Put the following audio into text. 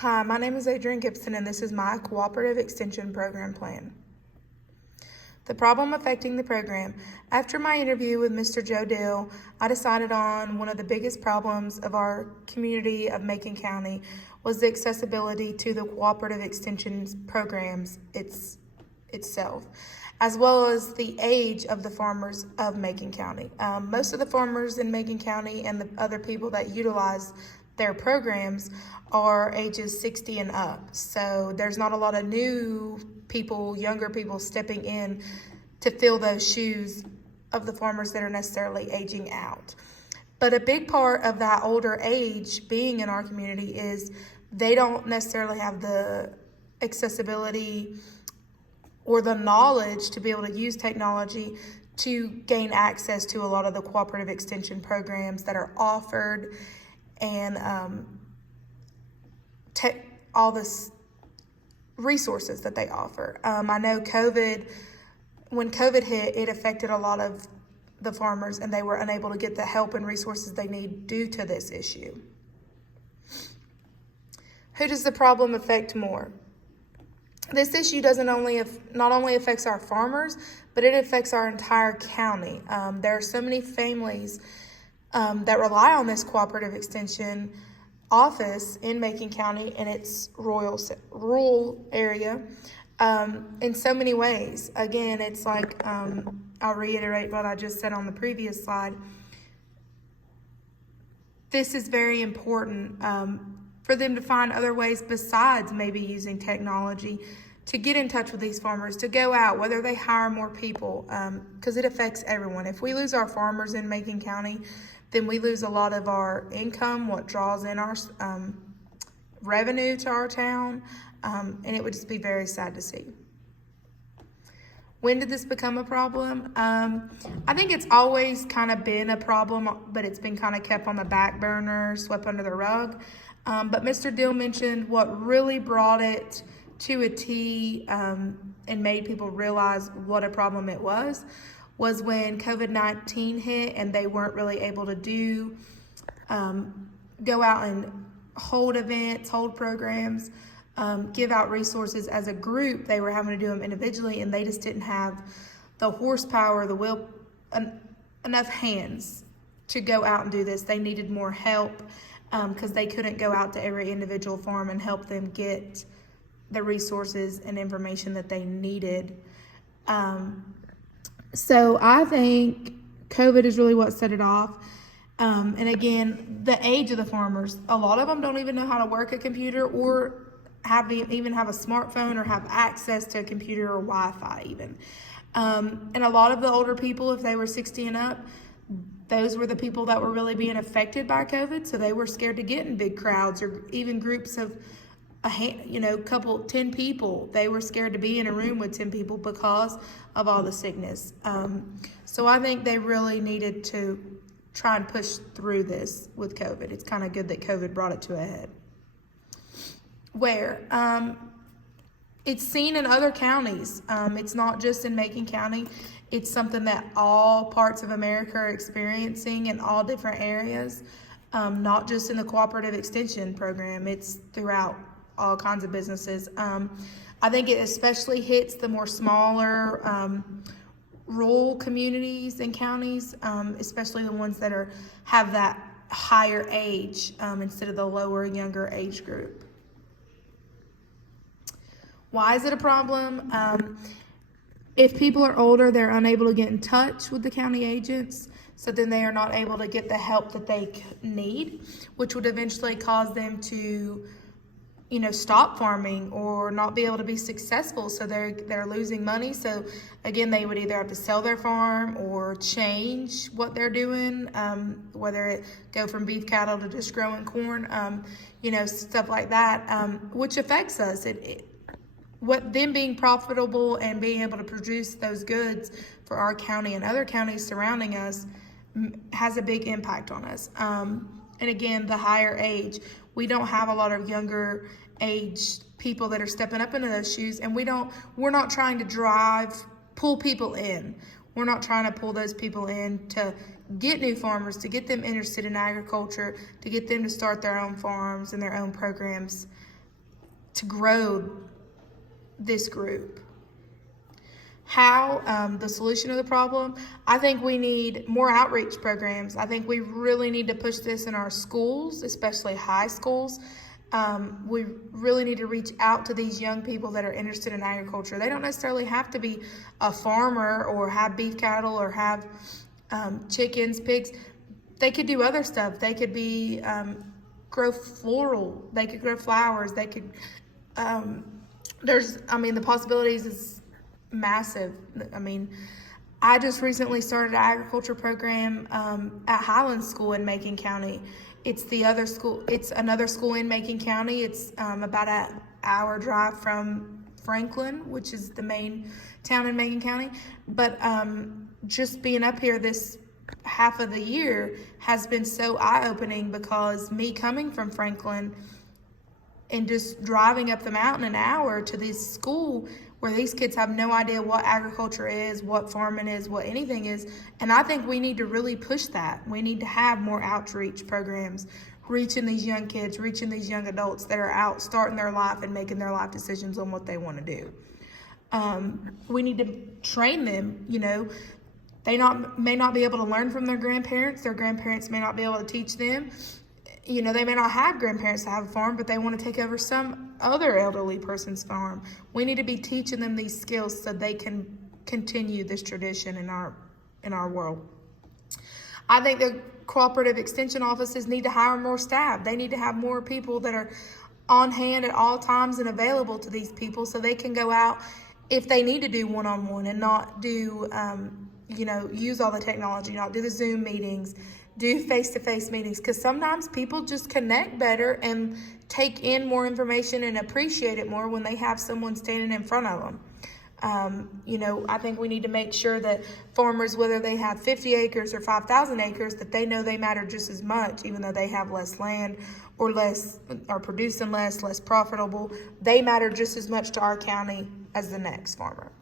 Hi, my name is Adrian Gibson, and this is my Cooperative Extension Program plan. The problem affecting the program. After my interview with Mr. Joe Dill, I decided on one of the biggest problems of our community of Macon County was the accessibility to the Cooperative Extension programs itself, as well as the age of the farmers of Macon County. Most of the farmers in Macon County and the other people that utilize their programs are ages 60 and up. So there's not a lot of new people, younger people stepping in to fill those shoes of the farmers that are necessarily aging out. But a big part of that older age being in our community is they don't necessarily have the accessibility or the knowledge to be able to use technology to gain access to a lot of the cooperative extension programs that are offered and all the resources that they offer. I know when COVID hit, it affected a lot of the farmers and they were unable to get the help and resources they need due to this issue. Who does the problem affect more? This issue not only affects our farmers, but it affects our entire county. There are so many families that rely on this cooperative extension office in Macon County and its rural area in so many ways. Again, it's like, I'll reiterate what I just said on the previous slide. This is very important for them to find other ways besides maybe using technology to get in touch with these farmers, to go out, whether they hire more people, because it affects everyone. If we lose our farmers in Macon County, then we lose a lot of our income, what draws in our revenue to our town, and it would just be very sad to see. When did this become a problem? I think it's always kind of been a problem, but it's been kind of kept on the back burner, swept under the rug. But Mr. Dill mentioned what really brought it to a T and made people realize what a problem it was when COVID-19 hit and they weren't really able to go out and hold events, hold programs, give out resources as a group. They were having to do them individually and they just didn't have the horsepower, the will, enough hands to go out and do this. They needed more help because they couldn't go out to every individual farm and help them get the resources and information that they needed. So I think COVID is really what set it off. And again, the age of the farmers, a lot of them don't even know how to work a computer or even have a smartphone or have access to a computer or Wi-Fi even. And a lot of the older people, if they were 60 and up, those were the people that were really being affected by COVID. So they were scared to get in big crowds or even groups of 10 people. They were scared to be in a room with 10 people because of all the sickness. So I think they really needed to try and push through this with COVID. It's kind of good that COVID brought it to a head. It's seen in other counties. It's not just in Macon County. It's something that all parts of America are experiencing in all different areas, not just in the cooperative extension program. It's throughout all kinds of businesses. I think it especially hits the more smaller rural communities and counties, especially the ones that have that higher age instead of the lower, younger age group. Why is it a problem? If people are older, they're unable to get in touch with the county agents, so then they are not able to get the help that they need, which would eventually cause them to stop farming or not be able to be successful. So they're losing money. So again, they would either have to sell their farm or change what they're doing, whether it go from beef cattle to just growing corn, stuff like that, which affects us. Them being profitable and being able to produce those goods for our county and other counties surrounding us has a big impact on us. And again, the higher age, we don't have a lot of younger age people that are stepping up into those shoes, and we're not trying to pull people in. We're not trying to pull those people in to get new farmers, to get them interested in agriculture, to get them to start their own farms and their own programs. to grow this group. How, the solution to the problem, I think we need more outreach programs. I think we really need to push this in our schools, especially high schools. We really need to reach out to these young people that are interested in agriculture. They don't necessarily have to be a farmer or have beef cattle or have chickens, pigs. They could do other stuff. They could be grow floral. They could grow flowers. They could. The possibilities is massive. I just recently started an agriculture program at Highland School in Macon County. It's another school in Macon County. It's about an hour drive from Franklin, which is the main town in Macon County. But just being up here this half of the year has been so eye-opening, because me coming from Franklin and just driving up the mountain an hour to this school where these kids have no idea what agriculture is, what farming is, what anything is. And I think we need to really push that. We need to have more outreach programs, reaching these young kids, reaching these young adults that are out starting their life and making their life decisions on what they want to do. We need to train them. They may not be able to learn from their grandparents. Their grandparents may not be able to teach them. They may not have grandparents that have a farm, but they want to take over some other elderly person's farm. We need to be teaching them these skills so they can continue this tradition in our world. I think the cooperative extension offices need to hire more staff. They need to have more people that are on hand at all times and available to these people, so they can go out if they need to do one-on-one and not do, use all the technology, not do the Zoom meetings, do face-to-face meetings, because sometimes people just connect better and take in more information and appreciate it more when they have someone standing in front of them. I think we need to make sure that farmers, whether they have 50 acres or 5,000 acres, that they know they matter just as much, even though they have less land or are producing less profitable. They matter just as much to our county as the next farmer.